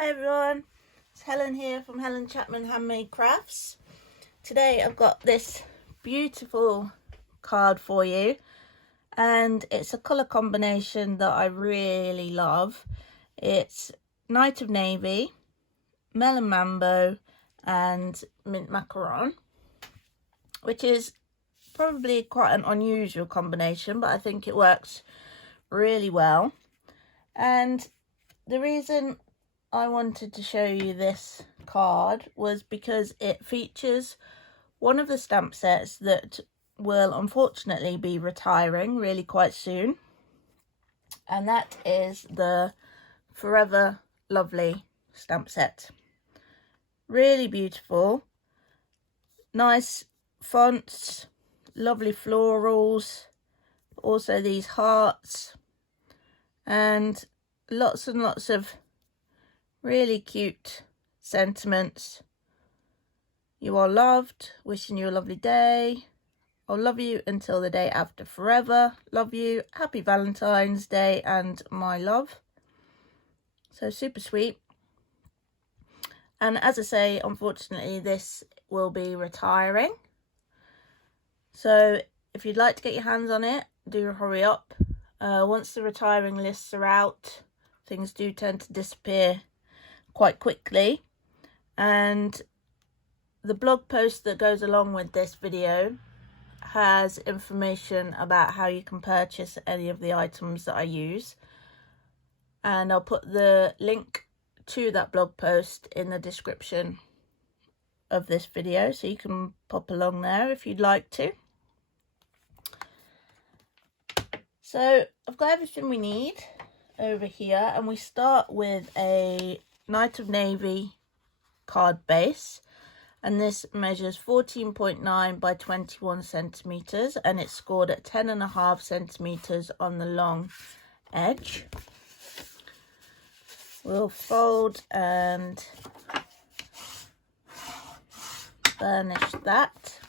Hi everyone, it's Helen here from Helen Chapman Handmade Crafts. Today I've got this beautiful card for you, and it's a colour combination that I really love. It's Night of Navy, Melon Mambo and Mint Macaron, which is probably quite an unusual combination, but I think it works really well. And the reason I wanted to show you this card was because it features one of the stamp sets that will unfortunately be retiring really quite soon, and that is the Forever Lovely stamp set. Really beautiful, nice fonts, lovely florals, also these hearts, and lots of really cute sentiments. You are loved, wishing you a lovely day. I'll love you until the day after forever. Love you, happy Valentine's Day, and my love. So super sweet. And as I say, unfortunately this will be retiring, so if you'd like to get your hands on it, do hurry up. Once the retiring lists are out, things do tend to disappear quite quickly, and the blog post that goes along with this video has information about how you can purchase any of the items that I use, and I'll put the link to that blog post in the description of this video, so you can pop along there if you'd like to. So I've got everything we need over here, and we start with a Night of Navy card base, and this measures 14.9 by 21 centimeters, and it's scored at 10.5 centimeters on the long edge. We'll fold and burnish that.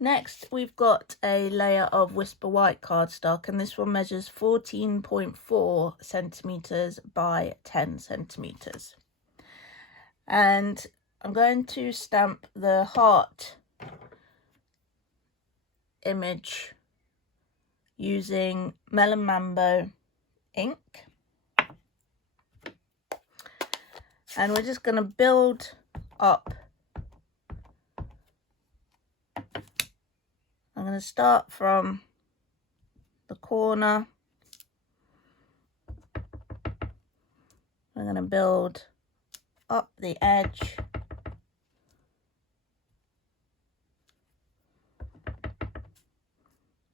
Next, we've got a layer of Whisper White cardstock, and this one measures 14.4 centimeters by 10 centimeters. And I'm going to stamp the heart image using Melon Mambo ink. And we're just going to build up. I'm going to start from the corner. I'm going to build up the edge.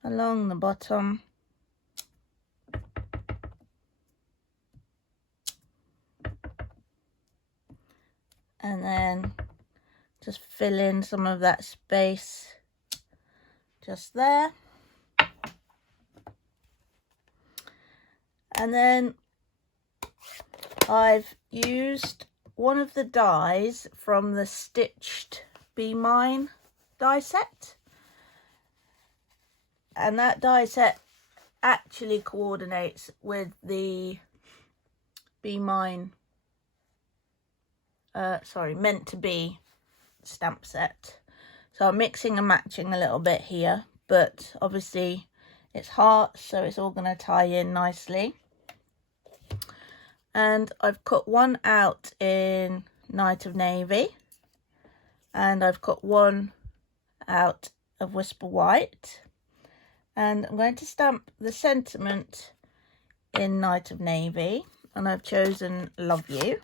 Along the bottom. And then just fill in some of that space just there. And then I've used one of the dies from the Stitched Be Mine die set, and that die set actually coordinates with the Be Mine Meant to Be stamp set. So I'm mixing and matching a little bit here, but obviously it's hearts, so it's all going to tie in nicely. And I've cut one out in Night of Navy, and I've cut one out of Whisper White, and I'm going to stamp the sentiment in Night of Navy, and I've chosen Love You.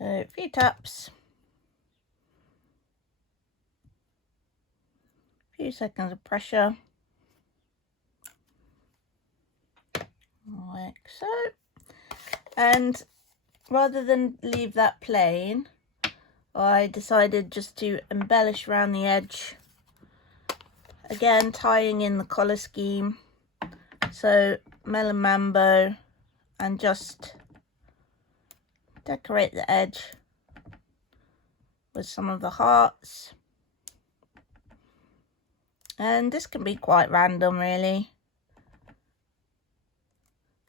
So a few taps, a few seconds of pressure, like so. And rather than leave that plain, I decided just to embellish around the edge, again tying in the colour scheme. So Melon Mambo, and just decorate the edge with some of the hearts. And this can be quite random really.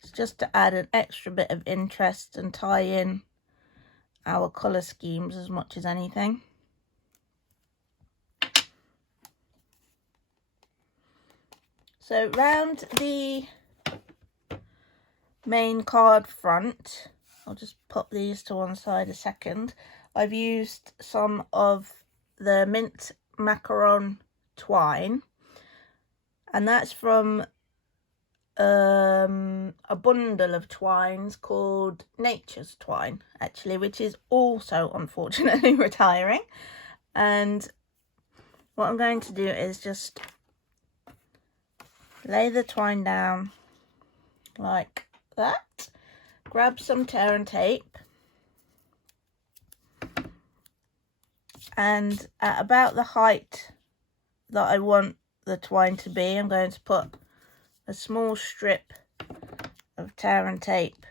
It's just to add an extra bit of interest and tie in our colour schemes as much as anything. So round the main card front, I'll just pop these to one side a second. I've used some of the mint macaron twine, and that's from a bundle of twines called Nature's Twine, actually, which is also unfortunately retiring. And what I'm going to do is just lay the twine down like that, grab some tear and tape, and at about the height that I want the twine to be, I'm going to put a small strip of tear and tape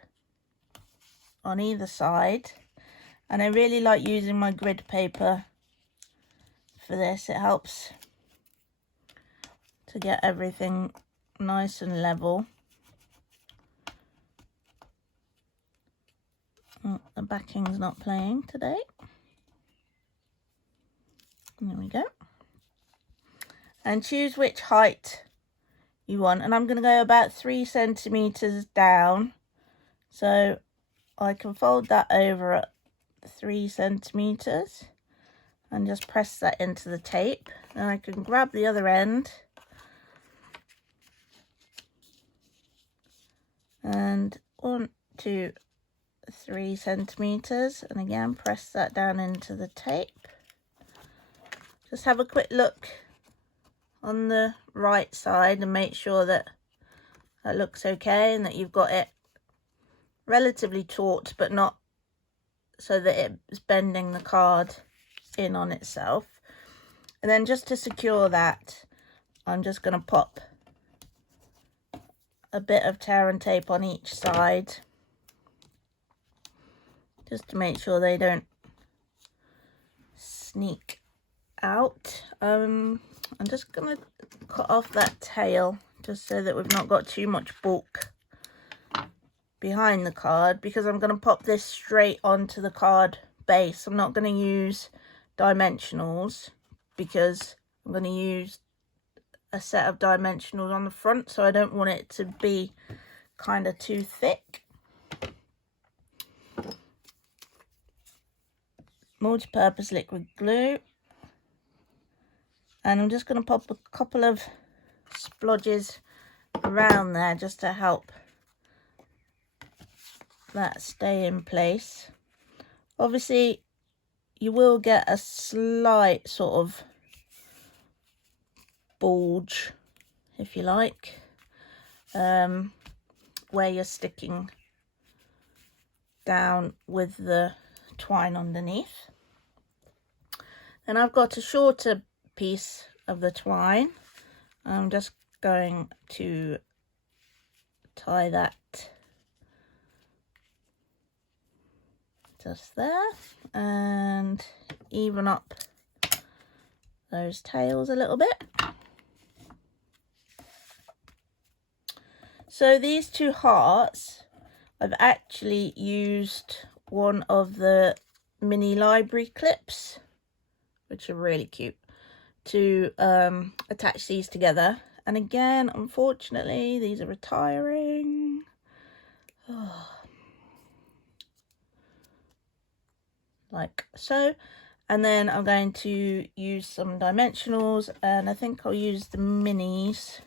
on either side. And I really like using my grid paper for this. It helps to get everything nice and level. Oh, the backing's not playing today. There we go. And choose which height you want, and I'm going to go about 3 centimeters down, so I can fold that over at 3 centimeters and just press that into the tape. And I can grab the other end and 1, 2, 3 centimeters, and again press that down into the tape. Just have a quick look on the right side and make sure that that looks okay and that you've got it relatively taut, but not so that it's bending the card in on itself. And then just to secure that, I'm just going to pop a bit of tear and tape on each side, just to make sure they don't sneak out. I'm just going to cut off that tail just so that we've not got too much bulk behind the card, because I'm going to pop this straight onto the card base. I'm not going to use dimensionals because I'm going to use a set of dimensionals on the front, so I don't want it to be kind of too thick. Multi-purpose liquid glue. And I'm just going to pop a couple of splodges around there just to help that stay in place. Obviously, you will get a slight sort of bulge, if you like, where you're sticking down with the twine underneath. And I've got a shorter piece of the twine. I'm just going to tie that just there and even up those tails a little bit. So these 2 hearts, I've actually used one of the mini library clips, which are really cute, to attach these together. And again, unfortunately, these are retiring. Oh. Like so. And then I'm going to use some dimensionals, and I think I'll use the minis.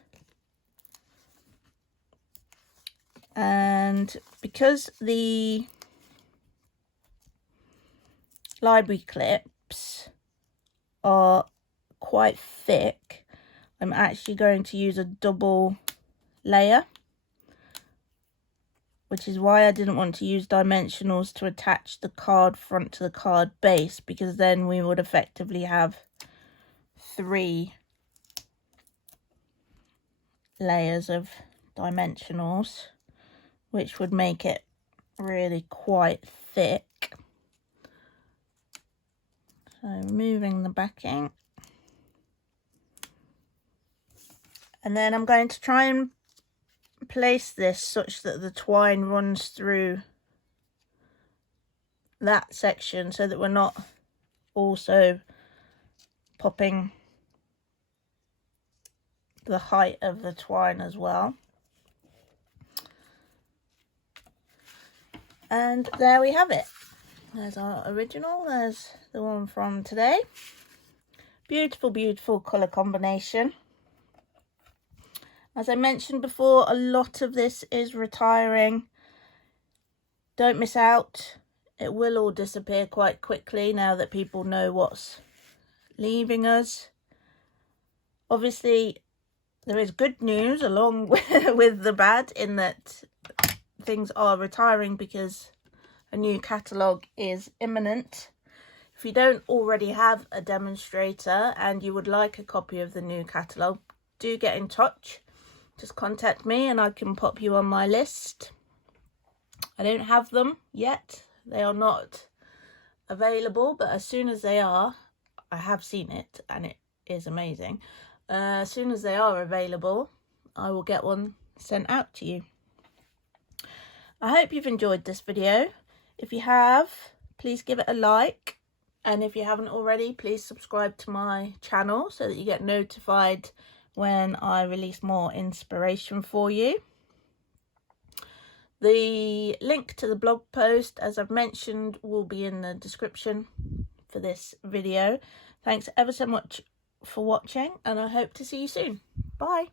And because the library clips are quite thick, I'm actually going to use a double layer, which is why I didn't want to use dimensionals to attach the card front to the card base, because then we would effectively have 3 layers of dimensionals, which would make it really quite thick. So removing the backing. And then I'm going to try and place this such that the twine runs through that section so that we're not also popping the height of the twine as well. And there we have it. There's our original, there's the one from today. Beautiful, beautiful colour combination. As I mentioned before, a lot of this is retiring. Don't miss out. It will all disappear quite quickly now that people know what's leaving us. Obviously, there is good news along with the bad, in that things are retiring because a new catalogue is imminent. If you don't already have a demonstrator and you would like a copy of the new catalogue, do get in touch. Just contact me and I can pop you on my list. I don't have them yet. They are not available, but as soon as they are, I have seen it and it is amazing. As soon as they are available, I will get one sent out to you. I hope you've enjoyed this video. If you have, please give it a like. And if you haven't already, please subscribe to my channel so that you get notified when I release more inspiration for you. The link to the blog post, as I've mentioned, will be in the description for this video. Thanks ever so much for watching, and I hope to see you soon. Bye.